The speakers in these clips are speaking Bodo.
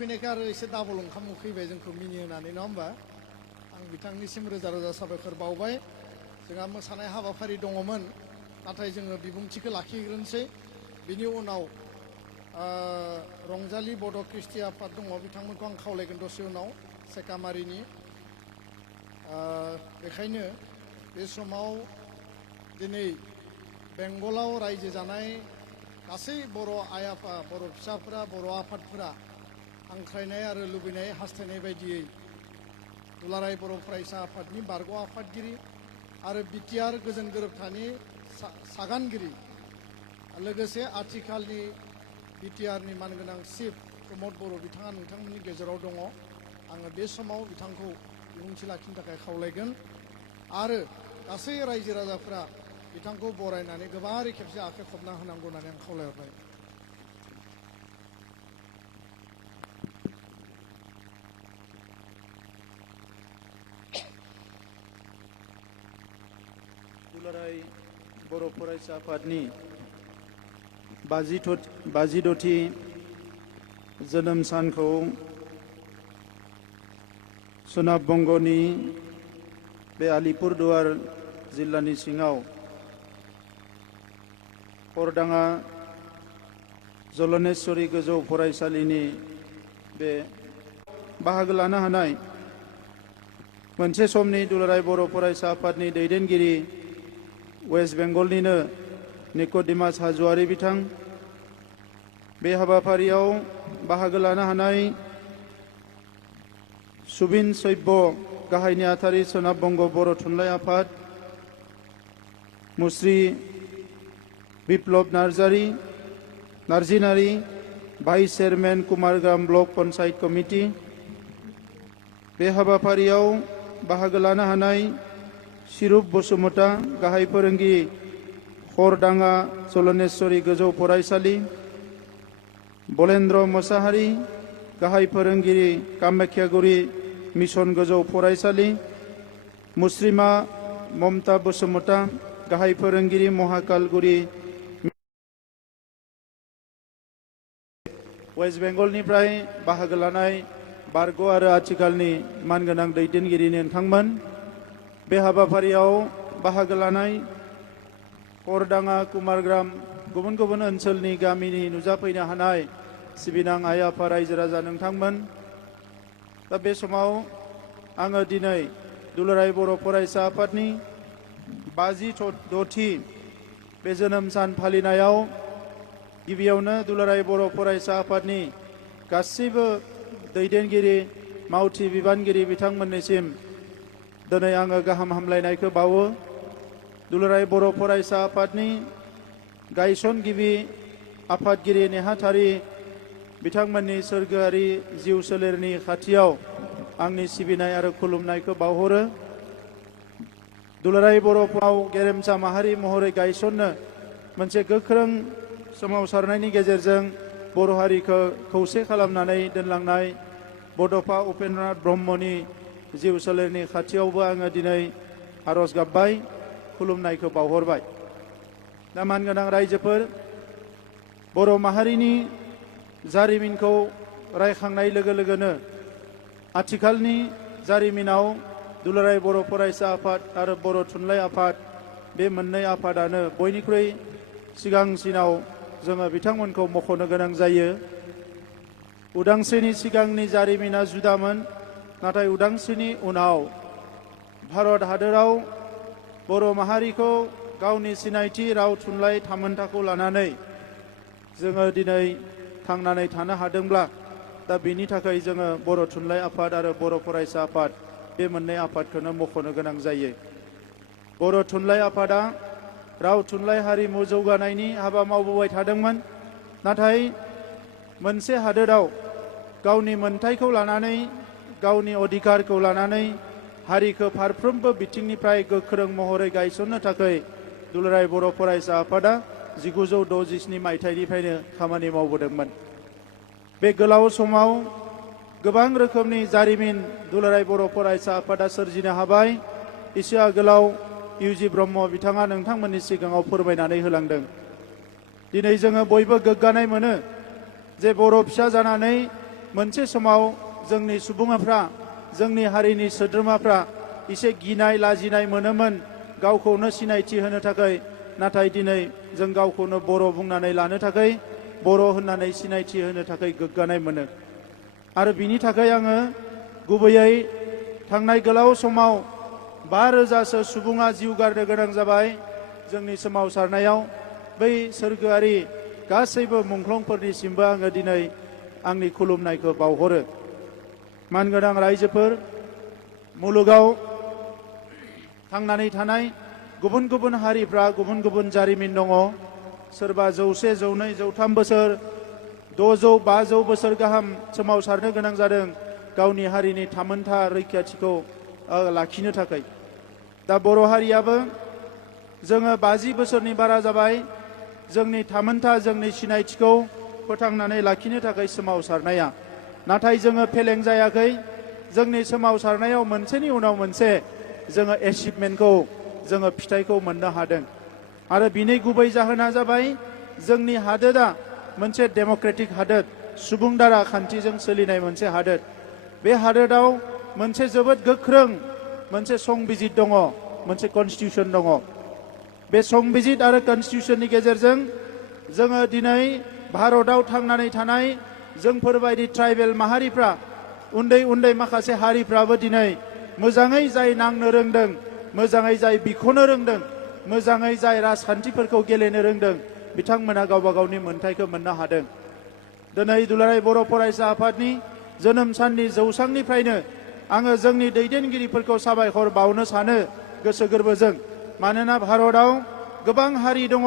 उखैनायखौ आरो एसे डाबल ओंखाम उखैबाय जोंखौ मिनिहोनानै नङा होमबा आं बिथांनिसिम रोजा रोजा साबायखर बावबाय जोंहा मोसानाय हाबाफारि दङमोन नाथाय जोङो बिबुंथिखौ लाखिग्रोनोसै बिनि उनाव रंजालि बड' कृष्टि आफाद दङ बिथांमोनखौ आं खावलायगोन दसे उनाव सेकामारिनि बेखायनो बे समाव दिनै बेंगलाव रायजो जानाय गासै बर' आइ आफा बर' फिसाफोरा बर' आफादफोरा हांख्रायनाय आरो लुबैनाय हास्थायनाय बायदियै दुलाराय बर' फरायसा आफादनि बारग' आफादगिरि आरो बिटिआर गोजोन गोरोबथानि सागानगिरि लोगोसे आथिखालनि बिटिआरनि मानगोनां चिफ प्रमद बर' बिथाङा नोंथांमोननि गेजेराव दङ आङो बे समाव बिथांखौ बिबुंथि लाखिनो थाखाय खावलायगोन आरो गासै रायजो राजाफोरा बिथांखौ बरायनानै गोबारै खेबसे आखाइ खबना होनांगौ होननानै आं खावलायहरबाय दुलाराय बर' फरायसा आफादनि 52थि जोनोम सानखौ सोनाब बंग'नि बे आलिपुरदुवार जिल्लानि सिङाव हरदाङा जलनेश्वरी गोजौ फरायसालिनि बे बाहागो लानो हानाय मोनसे समनि दुलाराय बर' फरायसा आफादनि दैदेनगिरि वेस्ट बेंगलनिनो निक'डिमास हाज'वारि बिथां बे हाबाफारियाव बाहागो लानो हानाय सुबिन सैब्य गाहाय नेहाथारि सोनाब बंग बर' थुनलाइ आफाद मुस्रि Biplab Narjinari vice chairman Kumargram block panchayat committee बे हाबाफारियाव बाहागो लानो हानाय सिरुप बसुमता गाहाय फोरोंगिरि हरदाङा जलनेश्वरी गोजौ फरायसालि बलेन्द्र मोसाहारि गाहाय फोरोंगिरि कामाख्यागुरि मिसन गोजौ फरायसालि मुस्रिमा ममता बसुमता गाहाय फोरोंगिरि महाकालगुरि वेस्ट बेंगलनिफ्राय बाहागो लानाय बारग' आरो आथिखालनि मानगोनां दैदेनगिरि नोंथांमोन बे हाबाफारियाव बाहागो लानाय हरदाङा कुमारग्राम गुबुन गुबुन ओनसोलनि गामिनि नुजाफैनो हानाय सिबिनां आइ आफा रायजो राजा नोंथांमोन दा बे समाव आङो दिनै दुलाराय बर' फरायसा आफादनि 56थि बे जोनोम सान फालिनायाव गिबियावनो दुलाराय बर' फरायसा आफादनि गासैबो दैदेनगिरि मावथि बिबानगिरि बिथांमोननिसिम दिनै आङो गाहाम हामलायनायखौ बावो दुलाराय बर' फरायसा आफादनि गायसनगिरि आफादगिरि नेहाथारि बिथांमोननि सोरगोआरि जिउ सोलेरनि खाथियाव आंनि सिबिनाय आरो खुलुमनायखौ बावहरो दुलाराय बर'फोराव गेरेमसा माहारि महरै गायसननो मोनसे गोख्रों सोमावसारनायनि गेजेरजों बर' हारिखौ खौसे खालामनानै दोनलांनाय बड'फा उपेन्द्रनाथ ब्रह्मनि जिउ सोलेरनि खाथियावबो आङो दिनै आर'ज गाबबाय खुलुमनायखौ बावहरबाय दा मानगोनां रायजोफोर बर' माहारिनि जारिमिनखौ रायखांनाय लोगो लोगोनो आथिखालनि जारिमिनाव दुलाराय बर' फरायसा आफाद आरो बर' थुनलाइ आफाद बे मोननै आफादानो बयनिख्रुइ सिगांसिनाव जोङो बिथांमोनखौ मख'नो गोनां जायो उदांस्रिनि सिगांनि जारिमिना जुदामोन नाथाय उदांस्रिनि उनाव भारत हादोराव बर' माहारिखौ गावनि सिनायथि राव थुनलाइ थामोनथाखौ लानानै जोङो दिनै थांनानै थानो हादोंब्ला दा बेनि थाखाय जोङो बर' थुनलाइ आफाद आरो बर' फरायसा आफाद बे मोननै आफादखौनो मख'नो गोनां जायो बर' थुनलाइ आफादा राव थुनलाइ हारिमु जौगानायनि हाबा मावबोबाय थादोंमोन नाथाय मोनसे हादोराव गावनि मोनथायखौ लानानै गावनि अधिकारखौ लानानै हारिखौ फारफ्रोमबो बिथिंनिफ्राय गोख्रों महरै गायसननो थाखाय दुलाराय बर' फरायसा आफादा 1967 मायथाइनिफ्रायनो खामानि मावबोदोंमोन बे गोलाव समाव गोबां रोखोमनि जारिमिन दुलाराय बर' फरायसा आफादा सोरजिनो हाबाय एसे आगोलाव इउजि ब्रह्म बिथाङा नोंथांमोननि सिगाङाव फोरमायनानै होलांदों दिनै जोङो बयबो गोग्गानाय मोनो जे बर' फिसा जानानै मोनसे समाव जोंनि सुबुंफ्रा जोंनि हारिनि सोद्रोमाफ्रा एसे गिनाय लाजिनाय मोनोमोन गावखौनो सिनायथि होनो थाखाय। नाथाय दिनै जों गावखौनो बर' बुंनानै लानो थाखाय, बर' होननानै सिनायथि होनो थाखाय गोग्गानाय मोनो। आरो बिनि थाखाय आङो गुबैयै थांनाय गोलाव समाव 5,000सो सुबुङा जिउ गारनो गोनां जाबाय जोंनि सोमावसारनायाव। बै सोरगोआरि गासैबो मुंख्लंफोरनिसिमबो आङो दिनै आंनि खुलुमनायखौ बावहरो। मानगोनां रायजोफोर, मुलुगाव थांनानै थानाय गुबुन गुबुन हारिफ्रा गुबुन गुबुन जारिमिन दङ। सोरबा 100, 102, 103 बोसोर, 600, 500 बोसोर गाहाम सोमावसारनो गोनां जादों गावनि हारिनि थामोनथा रैखाथिखौ लाखिनो थाखाय। दा बर' हारियाबो जोङो 50 बोसोरनि बारा जाबाय जोंनि थामोनथा जोंनि सिनायथिखौ फोथांनानै लाखिनो थाखाय सोमावसारनाया। नाथाय जोङो फेलें जायाखै। जोंनि सोमावसारनायाव मोनसेनि उनाव मोनसे जोङो एचिभमेन्टखौ जोङो फिथाइखौ मोननो हादों। आरो बिनि गुबै जाहोना जाबाय जोंनि हादोरा मोनसे डेम'क्रेटिक हादोर, सुबुं दारा खान्थिजों सोलिनाय मोनसे हादोर। बे हादोराव मोनसे जोबोद गोख्रों मोनसे संबिजित दङ, मोनसे कनस्टिटिउसन दङ। बे संबिजित आरो कनस्टिटिउसननि गेजेरजों जोङो दिनै भारताव थांनानै थानाय जोंफोरबायदि ट्राइबेल माहारिफ्रा, उन्दै उन्दै माखासे हारिफ्राबो दिनै मोजाङै जाय नांनो रोंदों, मोजाङै जाय बिख'नो रोंदों, मोजाङै जाय राजखान्थिफोरखौ गेलेनो रोंदों, बिथांमोना गावबा गावनि मोन्थायखौ मोननो हादों। दिनै दुलाराय बर' फरायसा आफादनि जोनोम साननि जौसांनिफ्रायनो आङो जोंनि दैदेनगिरिफोरखौ साबायखर बावनो सानो गोसो गोरबोजों। मानोना भारताव गोबां हारि दङ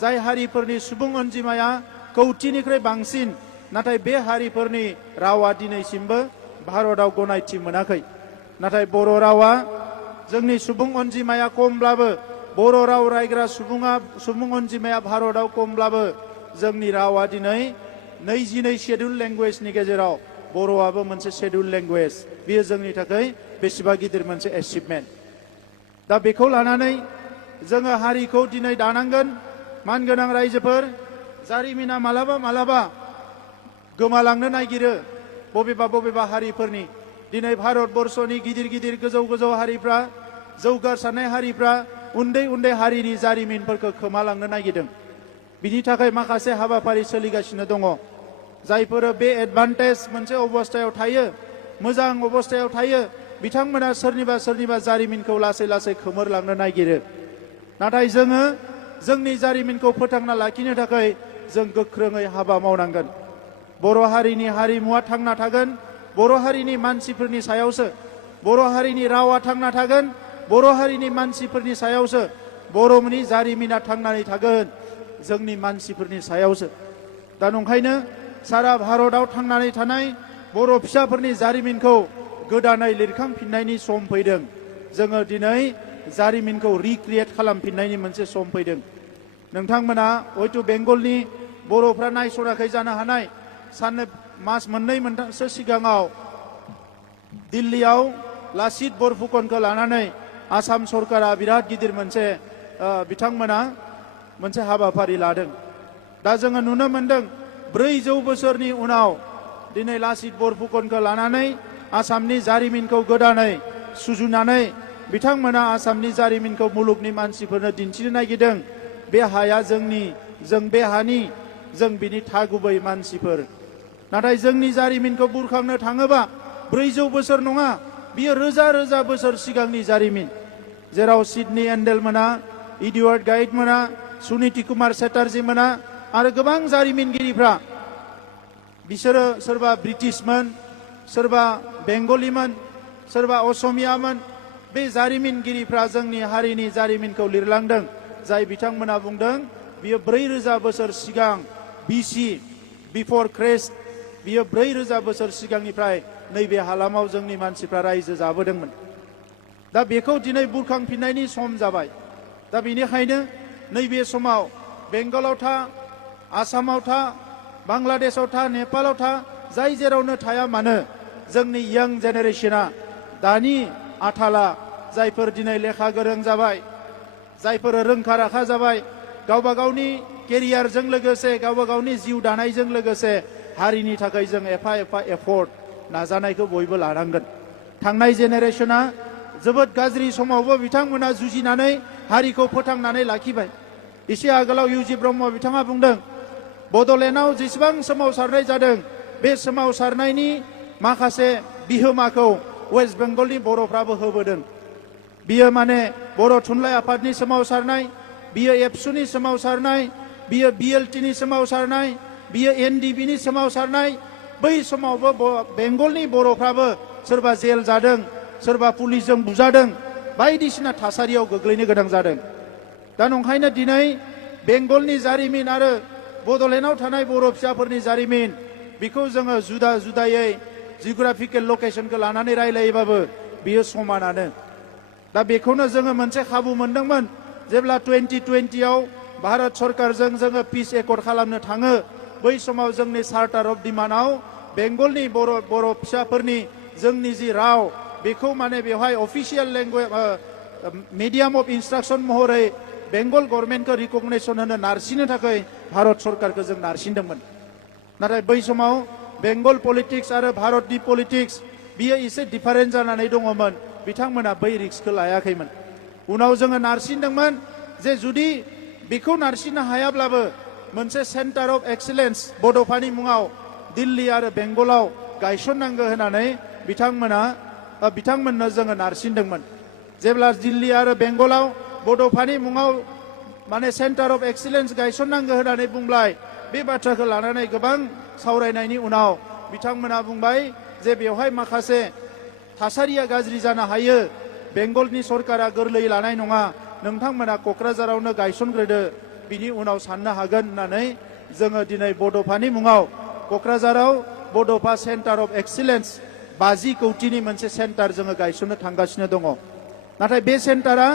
जाय हारिफोरनि सुबुं अनजिमाया कौटिनिख्रुइ बांसिन, नाथाय बे हारिफोरनि रावा दिनैसिमबो भारताव गनायथि मोनाखै। नाथाय बर' रावा जोंनि सुबुं अनजिमाया खमब्लाबो, बर' राव रायग्रा सुबुं अनजिमाया भारताव खमब्लाबो जोंनि रावा दिनै 22 शेड्युल लेंगुवेजनि गेजेराव बर'आबो मोनसे शेड्युल लेंगुवेज। बेयो जोंनि थाखाय बेसेबा गिदिर मोनसे एचिभमेन्ट। दा बेखौ लानानै जोङो हारिखौ दिनै दानांगोन। मानगोनां रायजोफोर, जारिमिना मालाबा मालाबा गोमालांनो नागिरो बबेबा बबेबा हारिफोरनि। दिनै भारतबर्षनि गिदिर गिदिर गोजौ गोजौ हारिफ्रा, जौगासारनाय हारिफ्रा उन्दै उन्दै हारिनि जारिमिनफोरखौ खोमालांनो नागिरदों। बिनि थाखाय माखासे हाबाफारि सोलिगासिनो दङ। जायफोर बे एडभान्टेज मोनसे अबस्थायाव थायो, मोजां अबस्थायाव थायो, बिथांमोना सोरनिबा जारिमिनखौ लासै लासै खोमोरलांनो नागिरो। नाथाय जोङो जोंनि जारिमिनखौ फोथांना लाखिनो थाखाय जों गोख्रोङै हाबा मावनांगोन। बर' हारिनि हारिमुवा थांना थागोन बर' हारिनि मानसिफोरनि सायावसो। बर' हारिनि रावा थांना थागोन बर' हारिनि मानसिफोरनि सायावसो। बर'नि जारिमिना थांनानै थागोन जोंनि मानसिफोरनि सायावसो। दा नंखायनो सारा भारताव थांनानै थानाय बर' फिसाफोरनि जारिमिनखौ गोदानै लिरखांफिननायनि सम फैदों। जोङो दिनै जारिमिनखौ रिक्रिएट खालामफिननायनि मोनसे सम फैदों। नोंथांमोना हयथ' बेंगलनि बर'फ्रा नायसनाखै जानो हानाय। मास मोननै मोनथामसो सिगाङाव दिल्लीयाव लासित बरफुकनखौ लानानै आसाम सरकारा बिराद गिदिर मोनसे बिथांमोना मोनसे हाबाफारि लादों। दा जोङो नुनो मोनदों 400 बोसोरनि उनाव दिनै लासित बरफुकनखौ लानानै आसामनि जारिमिनखौ गोदानै सुजुनानै बिथांमोना आसामनि जारिमिनखौ मुलुगनि मानसिफोरनो दिन्थिनो नागिरदों। बे हाया जोंनि, जों बे हानि, जों बिनि थागुबै मानसिफोर। नाथाय जोंनि जारिमिनखौ बुरखांनो थाङोबा 400 बोसोर नङा, बियो रोजा रोजा बोसोर सिगांनि जारिमिन। जेराव सिडनी एन्डेल मोना, इडुवार्ड गाइड मोना, सुनीति कुमार चेटार्जी मोना आरो गोबां जारिमिनगिरिफ्रा, बिसोरो सोरबा ब्रिटिशमोन, सोरबा बेंगलिमोन, सोरबा असमियामोन। बे जारिमिनगिरिफ्रा जोंनि हारिनि जारिमिनखौ लिरलांदों। जाय बिथांमोना बुंदों बियो 4000 बोसोर सिगां, बिसि, बिफर क्राइस्ट, बियो 4000 बोसोर सिगांनिफ्राय नैबे हालामाव जोंनि मानसिफ्रा रायजो जाबोदोंमोन। दा बेखौ दिनै बुरखांफिननायनि सम जाबाय। दा बेनिखायनो नैबे समाव बेंगलाव था, आसामाव था, बांलादेशआव था, नेपालाव था, जाय जेरावनो थाया मानो जोंनि यां जेनेरेशना, दानि आथाला, जायफोर दिनै लेखा गोरों जाबाय, जायफोर रोंखा राखा जाबाय, गावबा गावनि केरियारजों लोगोसे, गावबा गावनि जिउ दानायजों लोगोसे हारिनि थाखाय जों एफा एफा एफर्ट नाजानायखौ बयबो लानांगोन। थांनाय जेनेरेशना जोबोद गाज्रि समावबो बिथांमोना जुजिनानै हारिखौ फोथांनानै लाखिबाय। एसे आगोलाव इउजि ब्रह्म बिथाङा बुंदों बड'लेण्डआव जेसेबां सोमावसारनाय जादों बे सोमावसारनायनि माखासे बिहोमाखौ वेस्ट बेंगलनि बर'फ्राबो होबोदों। बियो माने बर' थुनलाइ आफादनि सोमावसारनाय, बियो एबसुनि सोमावसारनाय, बियो बिएलटिनि सोमावसारनाय, बियो एनडिबिनि सोमावसारनाय। बै समावबो बेंगलनि बर'फ्राबो सोरबा जेल जादों, सोरबा पुलिसजों बुजादों, बायदिसिना थासारियाव गोग्लैनो गोनां जादों। दा नंखायनो दिनै बेंगलनि जारिमिन आरो बड'लेण्डआव थानाय बर' फिसाफोरनि जारिमिन बेखौ जोङो जुदा जुदायै जिअग्राफिकेल लकेसनखौ लानानै रायलायोबाबो बियो समानानो। दा बेखौनो जोङो मोनसे खाबु मोनदोंमोन जेब्ला 2020आव भारत सरकारजों जोङो पिस एकर्ड खालामनो थाङो। बै समाव जोंनि चार्टार अफ डिमान्डआव बेंगलनि बर' फिसाफोरनि जोंनि जि राव बेखौ माने बेवहाय अफिसियेल लेंगुवेज मिडियाम अफ इन्सट्राक्सन महरै बेंगल गभर्नमेन्टखौ रिकगनाइसन होनो नारसिननो थाखाय भारत सरकारखौ जों नारसिनदोंमोन। नाथाय बै समाव बेंगल पलिटिक्स आरो भारतनि पलिटिक्स बियो एसे डिफारेन्ट जानानै दङमोन। बिथांमोना बै रिस्कखौ लायाखैमोन। उनाव जोङो नारसिनदोंमोन जे जुदि बेखौ नारसिननो हायाब्लाबो मोनसे सेन्टार अफ एक्सेलेन्स बड'फानि मुङाव दिल्ली आरो बेंगलाव गायसननांगौ होननानै बिथांमोननो जोङो नारसिनदोंमोन। जेब्ला दिल्ली आरो बेंगलाव बड'फानि मुङाव माने सेन्टार अफ एक्सेलेन्स गायसननांगौ होननानै बुंबाय, बे बाथ्राखौ लानानै गोबां सावरायनायनि उनाव बिथांमोना बुंबाय जे बेवहाय माखासे थासारिया गाज्रि जानो हायो, बेंगलनि सरकारा गोरलै लानाय नङा, नोंथांमोना क'क्राझारावनो गायसनग्रोदो, बिनि उनाव साननो हागोन होननानै जोङो दिनै बड'फानि मुङाव क'क्राझाराव बड'फा सेन्टार अफ एक्सेलेन्स 50 कौटिनि मोनसे सेन्टार जोङो गायसननो थांगासिनो दङ। नाथाय बे सेन्टारा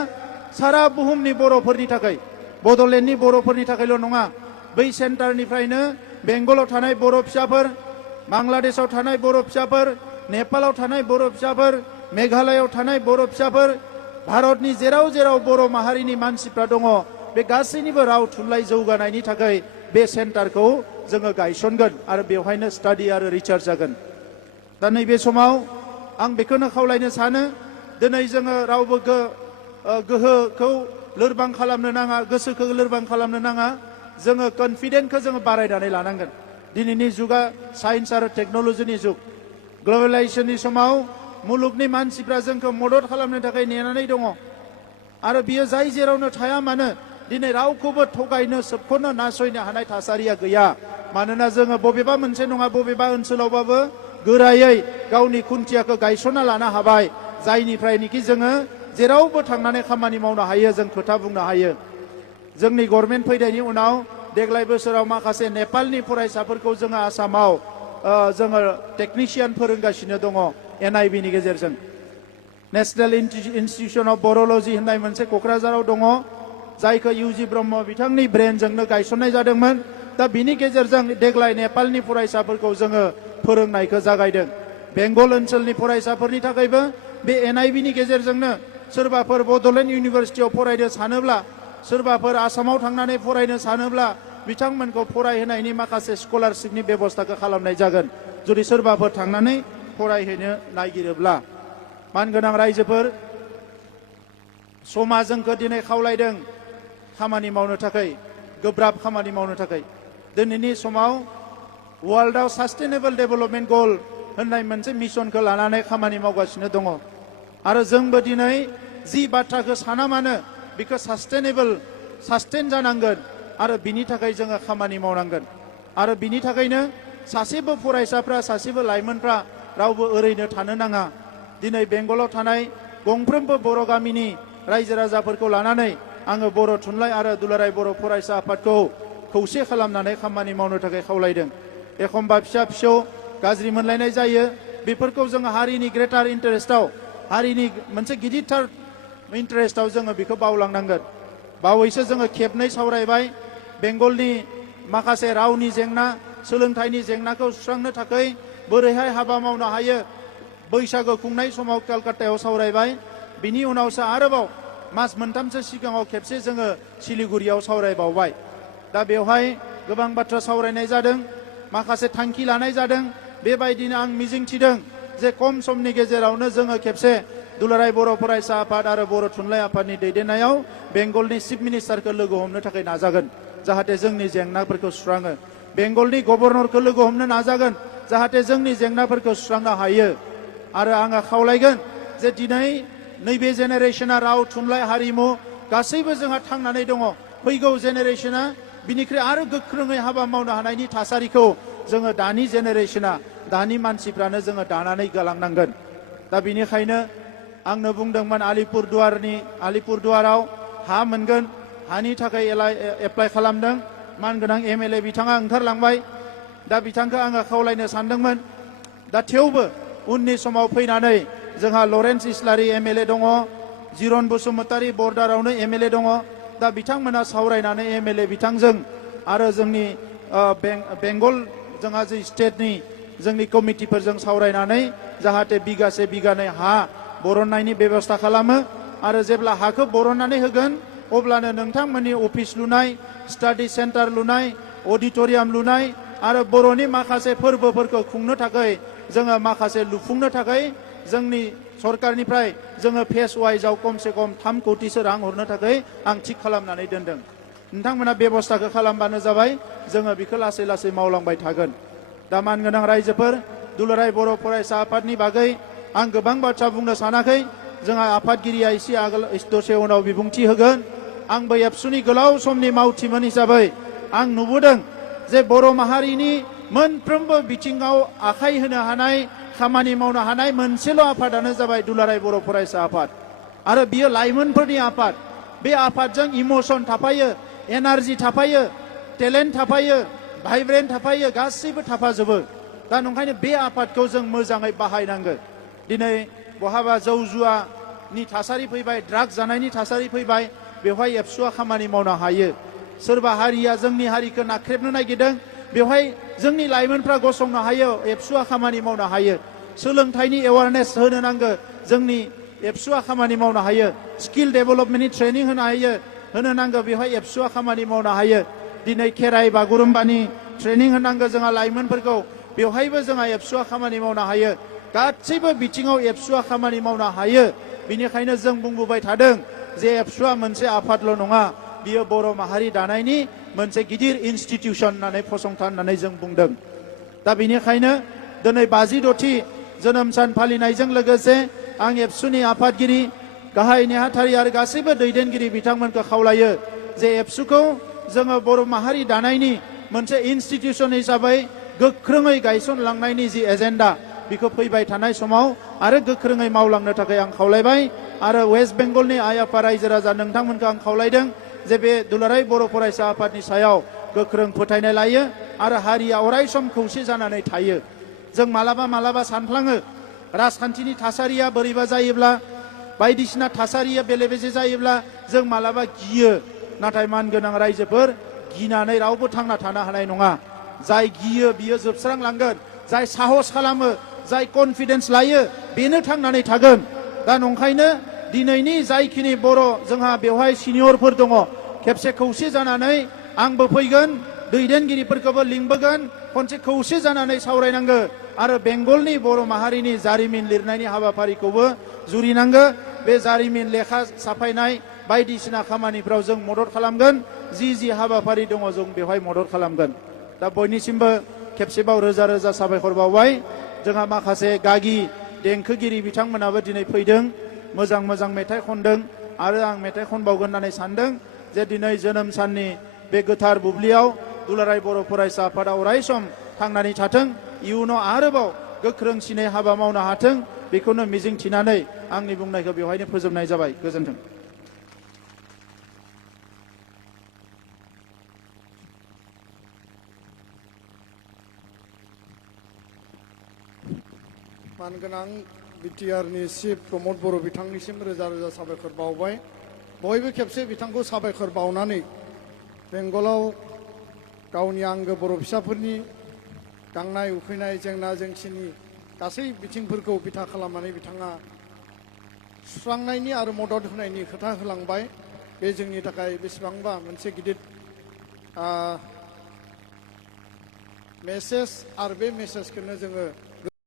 सारा बुहुमनि बर'फोरनि थाखाय, बड'लेण्डनि बर'फोरनि थाखायल' नङा। बै सेन्टारनिफ्रायनो बेंगलाव थानाय बर' फिसाफोर, बांलादेशआव थानाय बर' फिसाफोर, नेपालाव थानाय बर' फिसाफोर, मेघालयआव थानाय बर' फिसाफोर, भारतनि जेराव जेराव बर' माहारिनि मानसिफ्रा दङ, बे गासैनिबो राव थुनलाइ जौगानायनि थाखाय बे सेन्टारखौ जोङो गायसनगोन आरो बेवहायनो स्टाडि आरो रिसार्च जागोन। दा नैबे समाव आं बेखौनो खावलायनो सानो, दिनै जोङो रावबो गोहोखौ लोरबां खालामनो नाङा, गोसोखौ लोरबां खालामनो नाङा। जोङो कनफिडेन्सखौ जोङो बारायनानै लानांगोन। दिनैनि जुगा साइन्स आरो टेक्न'लजिनि जुग। ग्लबेलाइजेसननि समाव मुलुगनि मानसिफ्रा जोंखौ मदद खालामनो थाखाय नेनानै दङ आरो बियो जाय जेरावनो थाया मानो दिनै रावखौबो थगायनो, सोबख'नो, नासयनो हानाय थासारिया गैया। मानोना जोङो बबेबा मोनसे नङा बबेबा ओनसोलावबाबो गोरायै गावनि खुन्थियाखौ गायसनना लानो हाबाय, जायनिफ्रायनोखि जोङो जेरावबो थांनानै खामानि मावनो हायो, जों खोथा बुंनो हायो। जोंनि गभर्नमेन्ट फैनायनि उनाव देग्लाय बोसोराव माखासे नेपालनि फरायसाफोरखौ जोङो आसामाव जोङो टेकनिशियान फोरोंगासिनो दङ NIB नि गेजेरजों। नेशनेल इन्स्टिटिउसन अफ बर'लजि होननाय मोनसे क'क्राझाराव दङ, जायखौ इउजि ब्रह्म बिथांनि ब्रेनजोंनो गायसननाय जादोंमोन। दा बिनि गेजेरजों देग्लाय नेपालनि फरायसाफोरखौ जोङो फोरोंनायखौ जागायदों। बेंगल ओनसोलनि फरायसाफोरनि थाखायबो बे NIB नि गेजेरजोंनो सोरबाफोर बड'लेण्ड इउनिभारसिटियाव फरायनो सानोब्ला, सोरबाफोर आसामाव थांनानै फरायनो सानोब्ला बिथांमोनखौ फरायहोनायनि माखासे स्कलारशिपनि बेबस्थाखौ खालामनाय जागोन, जुदि सोरबाफोर थांनानै फरायहैनो नागिरोब्ला। मानगोनां रायजोफोर, समा जोंखौ दिनै खावलायदों खामानि मावनो थाखाय, गोब्राब खामानि मावनो थाखाय। दिनैनि समाव वर्ल्डआव सास्टेनेबल डेभेलपमेन्ट गल होननाय मोनसे मिशनखौ लानानै खामानि मावगासिनो दङ आरो जोंबो दिनै जि बाथ्राखौ साना मानो बेखौ सास्टेन जानांगोन आरो बिनि थाखाय जोङो खामानि मावनांगोन। आरो बिनि थाखायनो सासेबो फरायसाफ्रा, सासेबो लाइमोनफ्रा रावबो ओरैनो थानो नाङा। दिनै बेंगलाव थानाय गंफ्रोमबो बर' गामिनि रायजो राजाफोरखौ लानानै आङो बर' थुनलाइ आरो दुलाराय बर' फरायसा आफादखौ खौसे खालामनानै खामानि मावनो थाखाय खावलायदों। एखमबा फिसा फिसौ गाज्रि मोनलायनाय जायो, बेफोरखौ जोङो हारिनि ग्रेटार इन्टारेस्टआव, हारिनि मोनसे गिदिरथार इन्टारेस्टआव जोङो बेखौ बावलांनांगोन। बावैसो जोङो खेबनै सावरायबाय बेंगलनि माखासे रावनि जेंना, सोलोंथाइनि जेंनाखौ सुस्रांनो थाखाय बोरैहाय हाबा मावनो हायो। बैसागो खुंनाय समाव कलकातायाव सावरायबाय, बिनि उनावसो आरोबाव मास मोनथामसो सिगाङाव खेबसे जोङो सिलिगुरियाव सावरायबावबाय। दा बेवहाय गोबां बाथ्रा सावरायनाय जादों। माखासे थांखि लानाय जादों। बेबायदिनो आं मिजिंथिदों जे खम समनि गेजेरावनो जोङो खेबसे दुलाराय बर' फरायसा आफाद आरो बर' थुनलाइ आफादनि दैदेननायाव बेंगलनि चिफ मिनिस्टारखौ लोगो हमनो थाखाय नाजागोन, जाहाथे जोंनि जेंनाफोरखौ सुस्राङो। बेंगलनि गभर्नरखौ लोगो हमनो नाजागोन, जाहाथे जोंनि जेंनाफोरखौ सुस्रांनो हायो। आरो आङो खावलायगोन जे दिनै नैबे जेनेरेशना राव थुनलाइ हारिमु गासैबो जोंहा थांनानै दङ। फैगौ जेनेरेशना बिनिख्रुइ आरो गोख्रोङै हाबा मावनो हानायनि थासारिखौ जोङो दानि जेनेरेशना, दानि मानसिफ्रानो जोङो दानानै गालांनांगोन। दा बिनिखायनो आंनो बुंदोंमोन आलिपुरदुवाराव हा मोनगोन, हानि थाखाय एप्लाइ खालामदों। मानगोनां MLA बिथाङा ओंखारलांबाय। दा बिथांखौ आङो खावलायनो सानदोंमोन, दा थेवबो उननि समाव फैनानै जोंहा लरेन्स इस्लारि MLA दङ, जिरन बसुमतारी बर्डारावनो MLA दङ। दा बिथांमोना सावरायनानै MLA बिथांजों आरो जोंनि बेंगल जोंहा जे स्टेटनि जोंनि कमिटिफोरजों सावरायनानै जाहाथे बिगासे बिगानै हा बरननायनि बेबस्था खालामो। आरो जेब्ला हाखौ बरननानै होगोन अब्लानो नोंथांमोननि अफिस लुनाय, स्टाडि सेन्टार लुनाय, अडिट'रियाम लुनाय आरो बर'नि माखासे फोरबोफोरखौ खुंनो थाखाय जोङो माखासे लुफुंनो थाखाय जोंनि सरकारनिफ्राय जोङो फेस वाइजआव खमसे खम 3 कौटिसो रां हरनो थाखाय आं थिग खालामनानै दोनदों। नोंथांमोना बेबस्थाखौ खालामबानो जाबाय, जोङो बेखौ लासै लासै मावलांबाय थागोन। दा मानगोनां रायजोफोर, दुलाराय बर' फरायसा आफादनि बागै आं गोबां बाथ्रा बुंनो सानाखै। जोंहा आफादगिरिया एसे आगोल दसे उनाव बिबुंथि होगोन। आंबो एबसुनि गोलाव समनि मावथिमोन हिसाबै आं नुबोदों जे बर' माहारिनि मोनफ्रोमबो बिथिङाव आखाइ होनो हानाय, खामानि मावनो हानाय मोनसेल' आफादानो जाबाय दुलाराय बर' फरायसा आफाद। आरो बियो लाइमोनफोरनि आफाद। बे आफादजों इमोसन थाफायो, एनार्जि थाफायो, टेलेन्ट थाफायो, भाइब्रेन्ट थाफायो, गासैबो थाफाजोबो। दा नंखायनो बे आफादखौ जों मोजाङै बाहायनांगोन। दिनै बहाबा जौ जुवानि थासारि फैबाय, ड्राग्स जानायनि थासारि फैबाय, बेवहाय एबसुआ खामानि मावनो हायो। सोरबा हारिया जोंनि हारिखौ नाख्रेबनो नागिरदों, बेवहाय जोंनि लाइमोनफ्रा गसंनो हायो, एबसुआ खामानि मावनो हायो। सोलोंथाइनि एवारनेस होनो नांगौ, जोंनि एबसुआ खामानि मावनो हायो। स्किल डेभेलपमेन्टनि ट्रेनिं होनो नांगौ, बेवहाय एबसुआ खामानि मावनो हायो। दिनै खेराइ बागुरुम्बानि ट्रेनिं होनांगौ जोंहा लाइमोनफोरखौ, बेवहायबो जोंहा एबसुआ खामानि मावनो हायो। गासैबो बिथिङाव एबसुआ खामानि मावनो हायो। बिनिखायनो जों बुंबोबाय थादों जे एबसुआ मोनसे आफादल' नङा, बियो बर' माहारि दानायनि मोनसे गिदिर इनस्टिटिउसन होननानै, फसंथान होननानै जों बुंदों। दा बिनिखायनो दिनै 56थि जोनोम सान फालिनायजों लोगोसे आं एबसुनि आफादगिरि, गाहाय नेहाथारि आरो गासैबो दैदेनगिरि बिथांमोनखौ खावलायो जे एबसुखौ जोङो बर' माहारि दानायनि मोनसे इनस्टिटिउसन हिसाबै गोख्रोङै गायसनलांनायनि जि एजेन्डा, बेखौ फैबाय थानाय समाव आरो गोख्रोङै मावलांनो थाखाय आं खावलायबाय। आरो वेस्ट बेंगलनि आइ आफा रायजो राजा नोंथांमोनखौ आं खावलायदों जे बे दुलाराय बर' फरायसा आफादनि सायाव गोख्रों फोथायनाय लायो आरो हारिया अरायसम खौसे जानानै थायो। जों मालाबा सानफ्लाङो राजखान्थिनि थासारिया बोरैबा जायोब्ला, बायदिसिना थासारिया बेले बेजे जायोब्ला जों मालाबा गियो। नाथाय मानगोनां रायजोफोर, गिनानै रावबो थांना थानो हानाय नङा। जाय गियो बियो जोबस्रांलांगोन, जाय साहस खालामो, जाय कनफिडेन्स लायो, बेनो थांनानै थागोन। दा नंखायनो दिनैनि जायखिनि बर' जोंहा बेवहाय सिनियरफोर दङ, खेबसे खौसे जानानै आंबो फैगोन, दैदेनगिरिफोरखौबो लिंबोगोन, खनसे खौसे जानानै सावरायनांगो आरो बेंगलनि बर' माहारिनि जारिमिन लिरनायनि हाबाफारिखौबो जुरिनांगो। बे जारिमिन लेखा साफायनाय बायदिसिना खामानिफ्राव जों मदद खालामगोन। जि हाबाफारि दङ जों बेवहाय मदद खालामगोन। दा बयनिसिमबो खेबसेबाव रोजा रोजा साबायखर बावबाय। जोंहा माखासे गागि देंखोगिरि बिथांमोनाबो दिनै फैदों, मोजां मेथाइ खनदों आरो आं मेथाइ खनबावगोन होननानै सानदों जे दिनै जोनोम साननि बे गोथार बुब्लियाव दुलाराय बर' फरायसा आफादा अरायसम थांनानै थाथों, इयुनाव आरोबाव गोख्रोंसिनै हाबा मावनो हाथों, बेखौनो मिजिंथिनानै आंनि बुंनायखौ बेवहायनो फोजोबनाय जाबाय। गोजोन्थों। मानगोनां बिटिआरनि चिफ प्रमद बर' बिथांनिसिम रोजा रोजा साबायखर बावबाय। बयबो खेबसे बिथांखौ साबायखर बावनानै बेंगलाव गावनि आंगो बर' फिसाफोरनि गांनाय उखैनाय जेंना जेंसिनि गासै बिथिंफोरखौ बिथा खालामनानै बिथाङा सुस्रांनायनि आरो मदद होनायनि खोथा होलांबाय। बे जोंनि थाखाय बेसेबांबा मोनसे गिदिर मेसेज आरो बे मेसेजखौनो जोङो